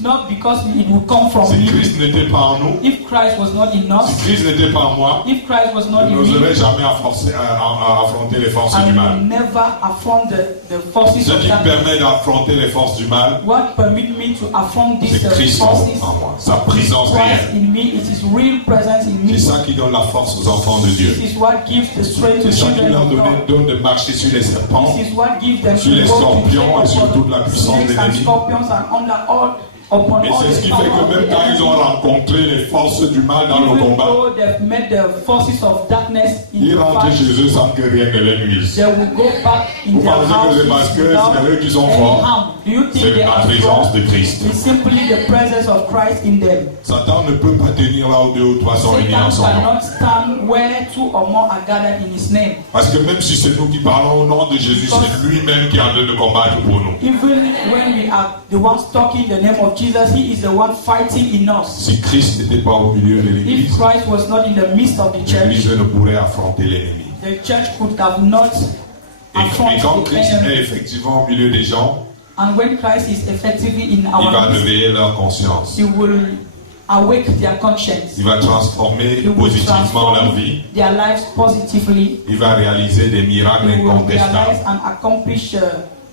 Not because it will come from Si me. Christ n'était pas en nous, If Christ was not in us, si Christ n'était pas en moi, if Christ was je not in n'oserais me, jamais affronter les forces I du will mal. never affront the forces Ce of qui me darkness. permet d'affronter les forces du mal, What permit me to affront these c'est Christ en forces? moi, sa présence Christ réelle. in me, it is real presence in me. C'est ça qui donne la force aux enfants de Dieu. This is what gives the strength to C'est ça qui children leur of God. donne de marcher sur les serpents, This is what gives them sur les to walk to scorpions et sur take toute la upon puissance snakes de and l'ennemi. scorpions and under all upon Et all c'est ce the qui power fait que of même the quand ils ont enemy. rencontré les forces du mal dans le Even combat, though they've met the forces of darkness in ils the rentrent fight, chez eux sans que rien ne les nuise. they will go back in Vous their pensez que c'est parce houses que without c'est eux qui sont any forts? harm. Do you think C'est they la are présence strong? de Christ. It's simply the presence of Christ in them. Satan ne peut pas tenir là où 2 ou 3 sont réunis en Satan son nom. cannot stand where 2 or more are gathered in his name. Parce que même si c'est nous qui parlons au nom de Jésus, c'est lui-même qui est en train de combattre pour nous. Even when we are the ones talking the name of Jesus, he is the one fighting in us. Si Christ n'était pas au milieu de If l'église, Christ was not in the midst of the church, l'église ne pourrait affronter l'ennemi. the church could have not Et quand affronted the Christ est enemy. effectivement au milieu des gens, And when Christ is effectively in il va our midst, réveiller leur conscience. he will awake their conscience. Il va transformer He will positivement leur transform vie. their lives positively. Il va réaliser des miracles He will incontestables. realize and accomplish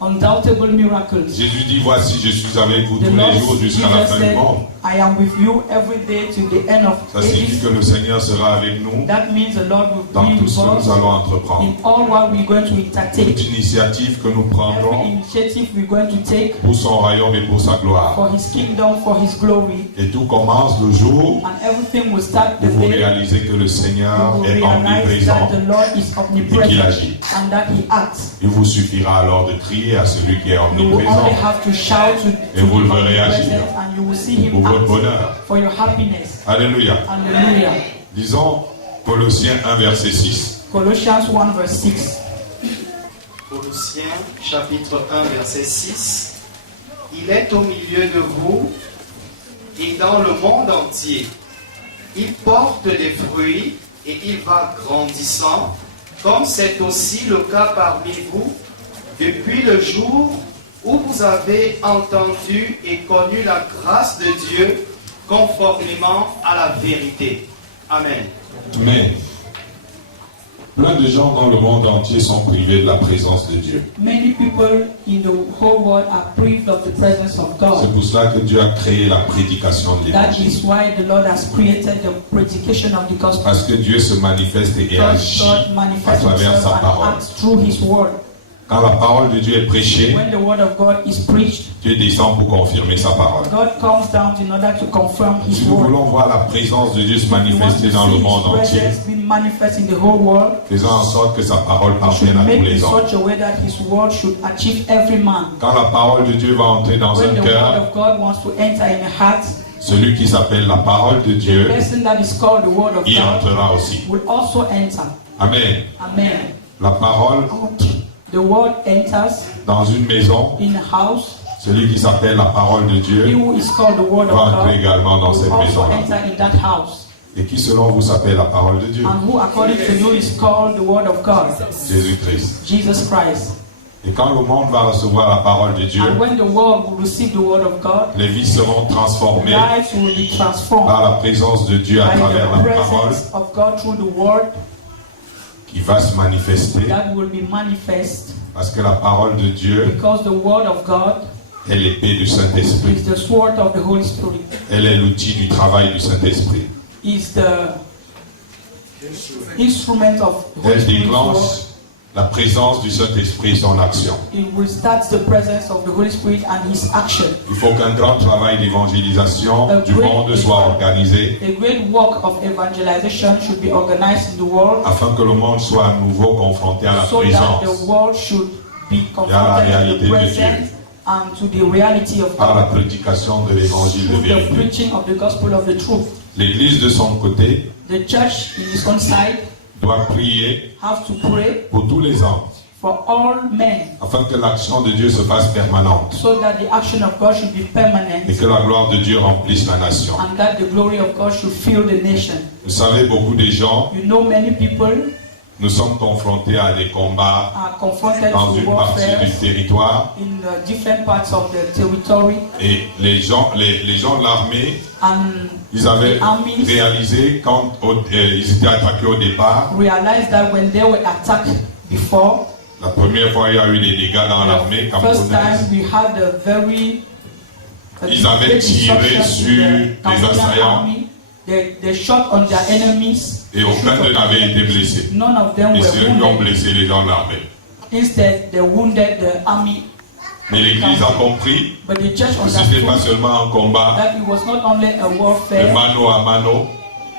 undoubtable miracles. Jésus dit, voici, je suis avec vous The tous Lord les jours jusqu'à la Jesus fin du said, monde. I am with you every day to the end of Ça signifie ages. que le Seigneur sera avec nous That means the Lord will dans be tout with ce que nous us allons entreprendre. in all what we're going to Toute undertake. initiative que nous Every prendrons initiative we're going to take pour son royaume et pour sa gloire. for His kingdom, for His glory. Et tout commence le jour And everything will start où the vous day réalisez que le Seigneur you will est realize omniprésent that the Lord is et qu'il omnipresent agit. and that He acts. Il vous suffira alors de crier à celui qui est You will only omniprésent have to shout to Et vous le the verrez agir omnipresent and you will see pour Him votre act bonheur. for your happiness. Alléluia. Hallelujah. Disons Colossiens 1 verset 6. Colossians 1 verse 6. Colossiens chapitre 1 verset 6. Il est au milieu de vous et dans le monde entier. Il porte des fruits et il va grandissant, comme c'est aussi le cas parmi vous, depuis le jour où vous avez entendu et connu la grâce de Dieu conformément à la vérité. Amen. Mais plein de gens dans le monde entier sont privés de la présence de Dieu. Many people in the whole world are prived of the presence of C'est God. pour cela que Dieu a créé la prédication de That l'évangile. is why the Lord has created the predication of the gospel. Parce que Dieu se manifeste et agit God à manifests travers Himself sa and parole. acts through His word. Quand la parole de Dieu est prêchée, When the word of God is preached, Dieu descend pour confirmer sa parole. God comes down in order to confirm His Si nous word. voulons voir la présence de Dieu se We want to manifester dans le see monde His entier, presence being manifest in the whole world. faisons en sorte que sa parole We should parvienne à make tous in les hommes. such a way that His word should achieve every man. Quand la parole de Dieu va entrer dans When un the word cœur, of God wants to enter in a heart, celui qui s'appelle la parole de the Dieu person that is called the word of y God entrera aussi. will also enter. Amen. Amen. La parole entre The word enters dans une maison. in a house. Celui qui s'appelle la parole de He Dieu who is called the word of va entrer God également dans will cette also maison-là. enter in that house. Et qui selon vous s'appelle la parole de Dieu? And who according to you is called the word of God? Jésus-Christ. Jesus Christ. Et quand le monde va recevoir la parole de Dieu, And when the world will receive the word of God, les vies seront transformées lives will be transformed par la présence de Dieu à by travers la the parole presence of God through the word qui va se manifester that will be manifest, parce que la parole de Dieu because the word of God est l'épée du Saint-Esprit. is the sword of the Holy Spirit, Elle est l'outil du travail du Saint-Esprit. is the instrument of the Holy Elle Spirit's word. déclenche la présence du Saint-Esprit et son action. It will start the presence of the Holy Spirit and His action. Il faut qu'un grand travail d'évangélisation du monde soit organisé A great work of evangelization should be organized in the world afin que le monde soit à nouveau confronté à la so that the présence world should be et à la confronted to réalité the de presence and to the reality of par la God prédication de l'évangile de through the vérité. preaching of the gospel of the truth. L'Église de son côté The church in its own side doit prier have to pray pour tous les hommes for all men afin que l'action de Dieu se fasse permanente so that the action of God should be et permanent que la gloire de Dieu remplisse la nation. and that the glory of God should fill the nation. Vous savez, beaucoup de gens You know, many people nous sommes confrontés à des combats are confronted dans to une partie warfare du territoire in different parts of the territory, et les gens de l'armée, and ils avaient the armies réalisé quand ils étaient attaqués au départ. realized that when they were attacked before, La première fois, il y a eu des dégâts dans l'armée the first camerounaise. time we had a very Ils avaient great tiré destruction sur in les the Cameroonian assaillants. army. They shot on their enemies. Et aucun d'eux n'avait été blessé. None of them Et were ceux qui ont wounded. blessé les gens de l'armée. Instead, they wounded the army. Mais l'Église a compris But the church que ce n'était pas understood seulement un combat that it was not only a de warfare mano à mano,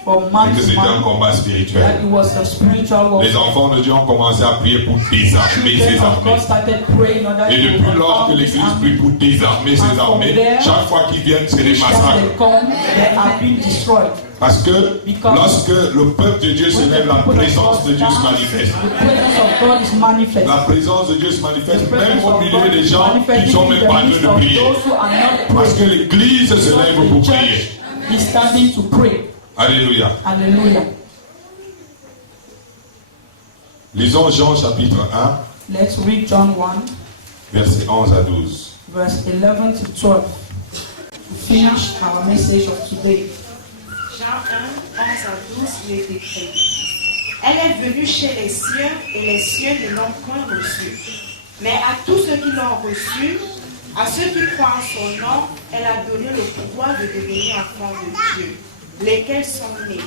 for mais man que to c'était un man, combat that spirituel. it was a spiritual Les warfare. enfants de Dieu ont commencé à prier pour désarmer ces Children of armées. God started praying in order Et to depuis lors que overcome this l'Église army. prie pour désarmer ces armées, chaque fois qu'ils viennent, c'est des Each time massacres. they come, they are being destroyed. Parce que lorsque le peuple de Dieu se When the lève, la people of présence God de Dieu se dance, manifeste. the presence of God is manifest. La présence de Dieu se manifeste The même presence au of milieu God des is gens qui ne manifesting sont in même the pas en midst train de of prier. those who are not Parce que praying. l'Église se lève pour The prier. church is standing to pray. Alléluia. Hallelujah. Lisons Jean chapitre 1, Let's read John 1, versets 11 à 12. verse 11 to 12. To finish our message of today. Jean 1, 11 à 12, il est écrit. Elle est venue chez les siens et les siens ne l'ont point reçue. Mais à tous ceux qui l'ont reçue, à ceux qui croient en son nom, elle a donné le pouvoir de devenir enfants de Dieu, lesquels sont nés.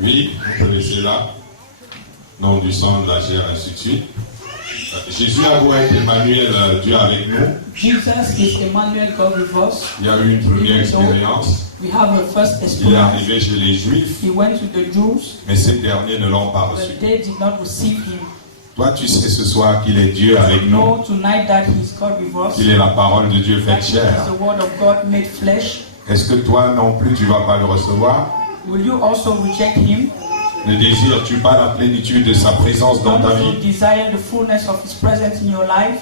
Oui, vous connaissez là. Nom du sang, de la chair, ainsi de suite. Jésus a beau être Emmanuel, Dieu avec nous. Jesus is Emmanuel, God with us. Il y a eu une première expérience. We have a first Il est experience. arrivé chez les Juifs, He went to the Jews, mais ces derniers ne l'ont pas reçu. but they did not receive him. Toi, tu sais ce soir qu'il est Dieu avec nous, Know tonight that he is God with us. qu'il est la parole de Dieu That faite he is chair. the word of God made flesh. Est-ce que toi non plus tu vas pas le recevoir? Will you also reject him? Ne désires-tu pas la plénitude de sa présence dans ta Don't you vie? desire the fullness of his presence in your life?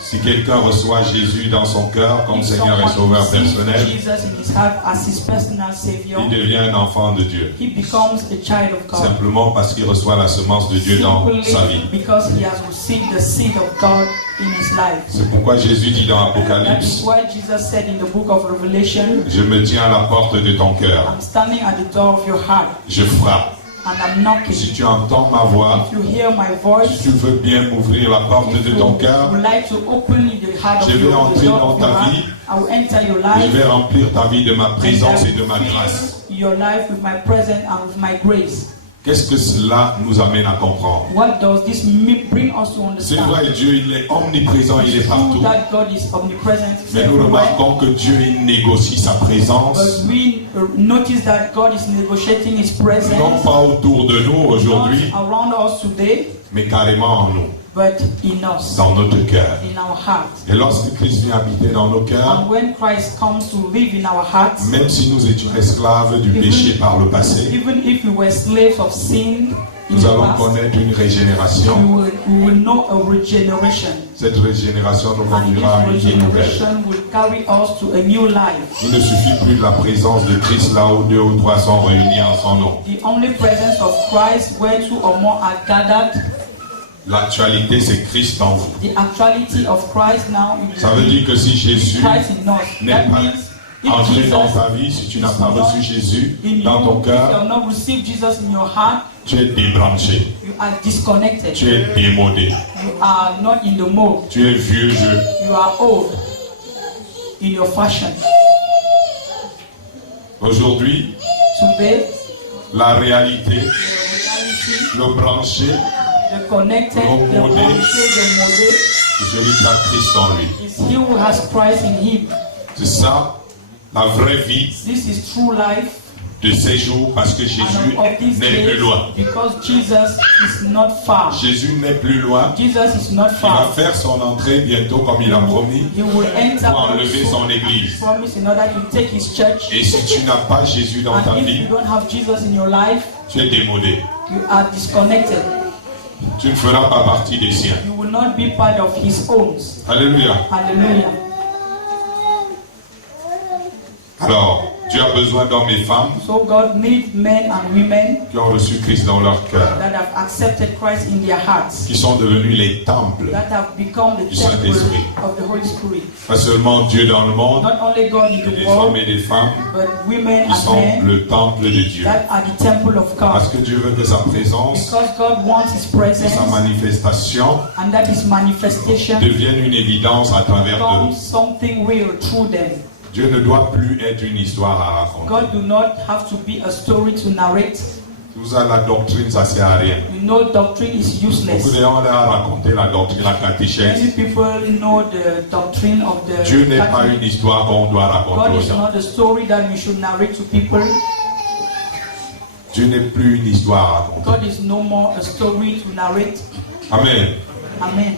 Si quelqu'un reçoit Jésus dans son cœur comme If Seigneur et someone Sauveur receives personnel, Jesus in his heart as his personal savior, il devient un enfant de Dieu. he becomes a child of God. Simplement parce qu'il reçoit la semence de Dieu dans sa vie. Simply because he has received the seed of God in his life. C'est pourquoi Jésus dit dans That is Apocalypse, why Jesus said in the book of Revelation, je me tiens à la porte de ton cœur. I'm standing at the door of your heart Je frappe. and I'm knocking. Si tu entends ma voix, If you hear my si voice, tu veux bien m'ouvrir la porte if de you ton cœur, would like to open the heart Je of vais your, entrer the door dans of your ta heart, vie. I will enter your je life vais remplir ta vie de ma and présence I et de will ma grâce. fill your life with my presence and with my grace. Qu'est-ce que cela nous amène à comprendre? What does this bring us to C'est understand? vrai, Dieu il est omniprésent, il est It's true partout. that God is omnipresent Mais nous everywhere, remarquons que Dieu il négocie sa présence, but we notice that God is negotiating His presence non pas autour de nous not aujourd'hui, around us today, mais carrément en nous, but in us, dans notre cœur. in our heart. Et lorsque Christ vient habiter dans nos cœurs, And when Christ comes to live in our hearts, même si nous étions esclaves du péché par le passé, even if we were slaves of sin in nous the allons past, connaître une régénération. we will know a regeneration. Cette régénération nous And conduira à une this vie nouvelle. regeneration will carry us to a new life. Il ne suffit plus de la présence de Christ là où 2 ou 3 sont réunis en son nom. The only presence of Christ where 2 or more are gathered. L'actualité, c'est Christ en vous. The actuality of Christ now is Ça veut dire que si Jésus Christ in us. n'est That pas means if entré Jesus dans ta vie, si tu n'as pas reçu Jésus in you, dans ton if you cœur, have not received Jesus in your heart, tu es débranché, you are disconnected. tu es démodé, You are not in the mode. tu es vieux jeu. You are old in your fashion. Aujourd'hui, Today, la réalité, the reality, le branché, the connected, the modé. molded, the molded c'est celui qui a Christ en lui. is he who has Christ in him. C'est ça, la vraie vie This is true life. de ces jours parce que Jésus And of these n'est plus days, loin. because Jesus is not far. Jésus n'est plus loin. Jesus is not Il va far. faire son entrée bientôt comme il a promis He will enter pour enlever son église. promise in order to take his church. Et si tu n'as pas Jésus dans ta And if vie, you don't have Jesus in your life, tu es démodé. you are disconnected. Tu ne feras pas partie des siens. You will not be part of his own. Alléluia. Hallelujah. Alors, Dieu a besoin d'hommes et femmes So God needs men and women qui ont reçu Christ dans leur cœur, that have accepted Christ in their hearts, qui sont devenus les temples. that have become the Du temple Saint-Esprit. of the Holy Spirit. Pas seulement Dieu dans le monde, Not only God in mais the des hommes world, et des femmes but women qui and sont men le temple de Dieu. that are the temple of God. Parce que Dieu veut que sa présence Because God wants His et presence sa manifestation and that His manifestation deviennent une évidence à travers becomes eux. something real through them. Dieu ne doit plus être une histoire à raconter. God do not have to be a story to narrate. Vous avez la doctrine, ça ne sert à rien. You know, doctrine is Beaucoup useless. de gens ont raconté la doctrine, la Many catéchèse. people know the doctrine of the Dieu n'est pas Catholic. une histoire qu'on doit raconter God aux is gens. not a story that we should narrate to people. Dieu n'est plus une histoire à raconter. God is no more a story to narrate. Amen. Amen.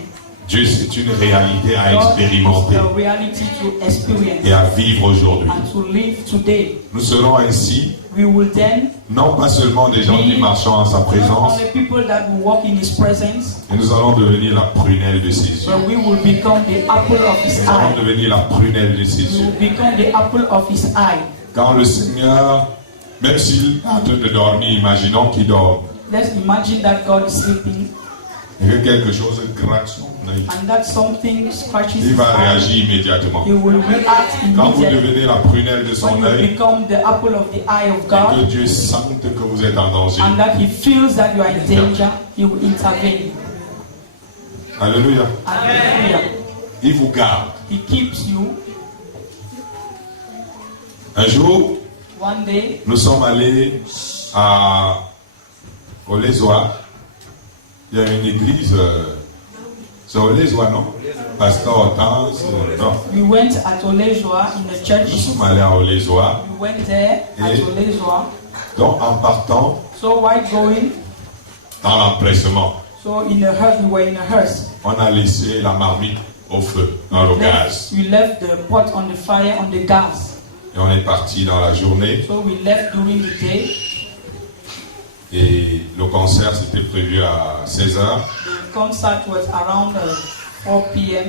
Dieu, c'est une réalité à God expérimenter is a reality to experience et à vivre aujourd'hui. and to live today. Nous serons ainsi, We will then non pas seulement des gens qui marchent en sa not présence, only people that will walk in His presence, mais nous allons devenir la prunelle de ses yeux. but we will become the apple of His Nous allons eye. devenir la prunelle de ses We yeux. will become the apple of His eye. Quand le Seigneur, même s'il est en train de dormir, imaginons qu'il dort, Let's imagine that God is sleeping et que quelque chose gratte son œil, and that something scratches il his va eye. réagir immédiatement. He will react Quand vous immediately. devenez la prunelle de When son you œil, become the apple of the eye of et que God, Dieu sente que vous êtes en danger. and that He feels that you are in danger, He will intervene. Alléluia. Hallelujah. Il vous garde. He keeps you. Un jour, One day, nous sommes allés au Lézois. Il y a une église, c'est au Lézois, non? Pasteur Hortense, non. we went at Olejoa in the Nous church. sommes allés à Olézois. We went there at Et- Olejoa. Donc, en partant, So while going, dans l'empressement, so in a hearse, we were in a hearse. on a laissé la marmite au feu, dans le gaz. We left the pot on the fire on the gas. Et on est parti dans la journée. So we left during the day. Et le concert, c'était prévu à 16h. The concert was around 4 p.m.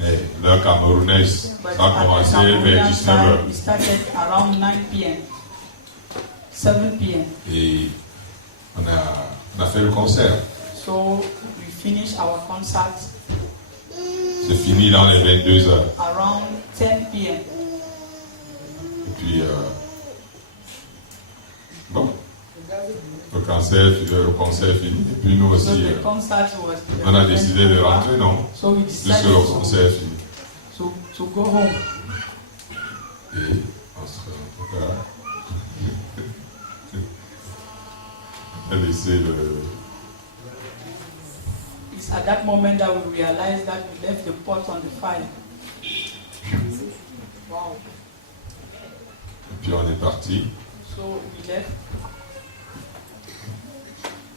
Et l'heure camerounaise, But ça a at the commencé vers Cameroonian 19h. time, it started around 9 p.m. 7 p.m. Et on a fait le concert. So we finished our concert C'est fini dans les 22h. around 10 p.m. Et puis, bon, le concert est fini. Et puis nous So aussi, the concert was. on a décidé de rentrer, non? So we Puisque decided le concert est fini. to go home. Et on se retrouve à laisser le. It's at that moment that we realized that we left the pot on the fire. Wow. Et puis on est parti. So we left.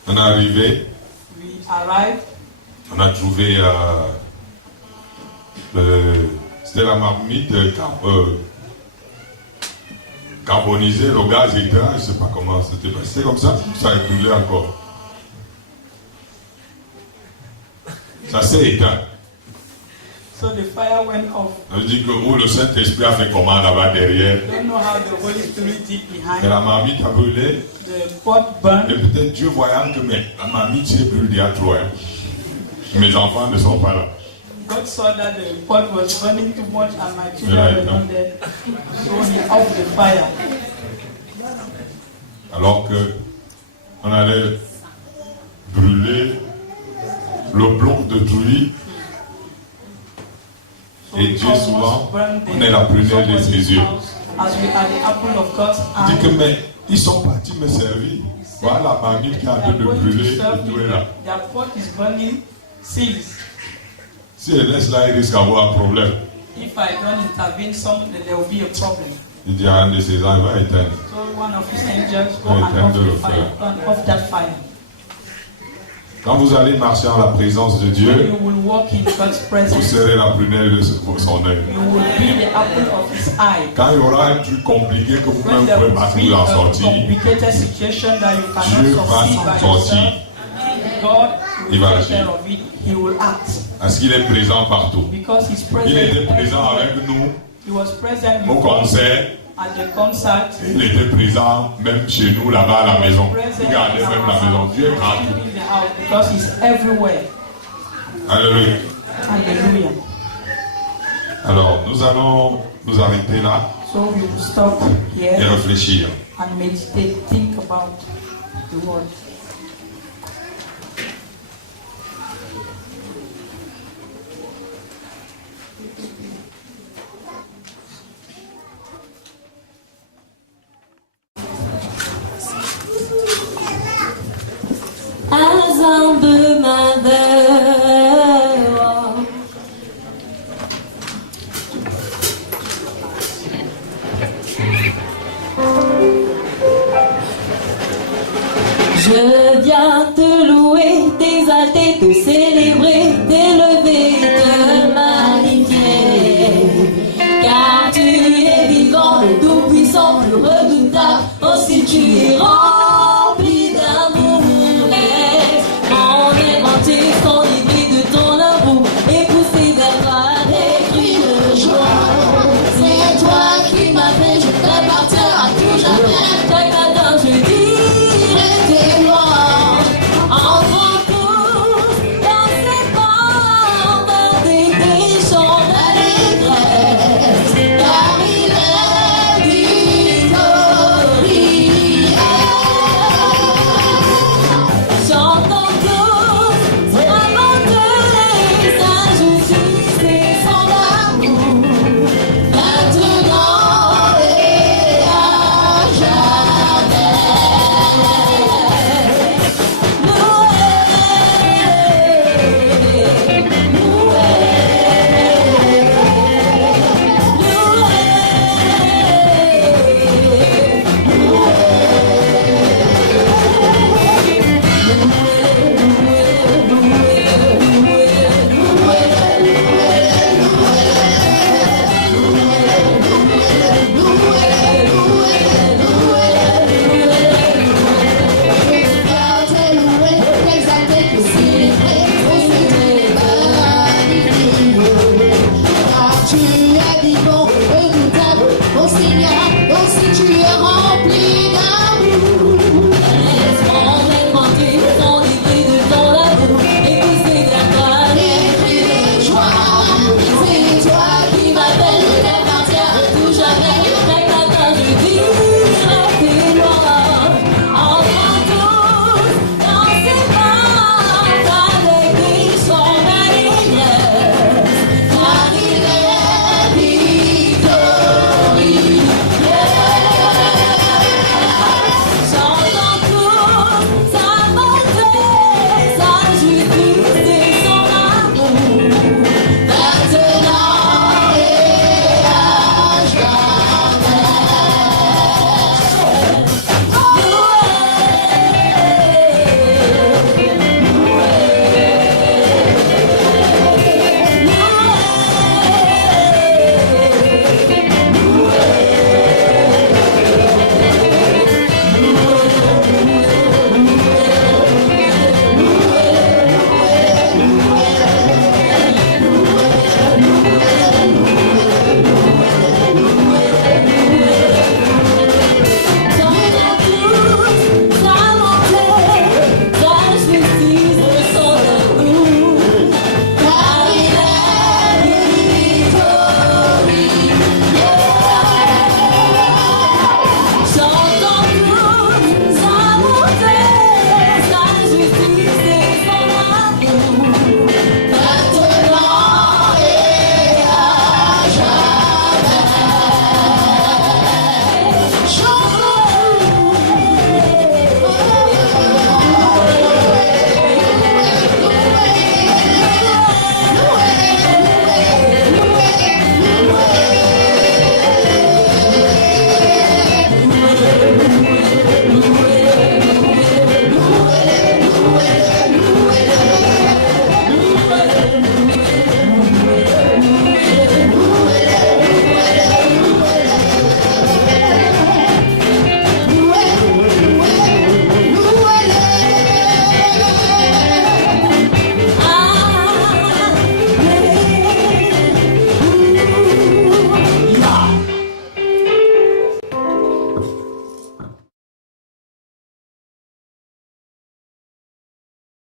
On est arrivé, We arrived. on a trouvé. C'était la marmite carbonisée, le gaz éteint, je ne sais pas comment c'était passé. C'est comme ça, ça a brûlé encore. Ça s'est éteint. So the fire went off. Ça veut dire que où le Saint-Esprit a fait comment là-bas derrière. I don't know how the Holy Spirit did Et behind. la marmite a brûlé. The pot Et burned. peut-être Dieu voyant que la marmite s'est brûlée déjà trop. Hein. Mes enfants ne sont pas là. God saw that the pot was burning too much and my children were not there. So he off the fire. Alors que on allait brûler le bloc de truie. So Et we Dieu almost souvent, burned on est la prunelle de ses yeux. as we are the apple of God's Il dit que eye. mais ils sont partis me servir. Voilà la marmite qui est en train de brûler et tout est là. Their pot is burning. Seeds. Si elle laisse là, il risque d'avoir un problème. If I don't intervene, there will be a problem. Il dit à un de ses anges, va éteindre. So one of his angels go Oui, and off éteindre le the fire, and off that fire. Quand vous allez marcher en la présence de When Dieu, you will walk in God's vous presence, serez la prunelle de son œil. you will be the apple of his eye. Quand il y aura un truc compliqué que vous-même When ne there pouvez will pas be vous en a sortir, complicated situation that you Dieu cannot va succeed s'en by sortir. yourself, God Il will va take agir. care of it. He will act parce qu'il est présent partout. because he's Il était present. présent everywhere. avec nous He was present au with us concert, at the concert. Il était présent même chez nous là-bas à la maison. Present Regardez in même la our maison. house. Dieu est partout. In the house, because he's everywhere. Alléluia. Hallelujah. Alors, nous allons nous arrêter là So we will stop et here réfléchir. and meditate, think about the word. Azambe Madewa. Je viens te louer, t'exalter, te célébrer.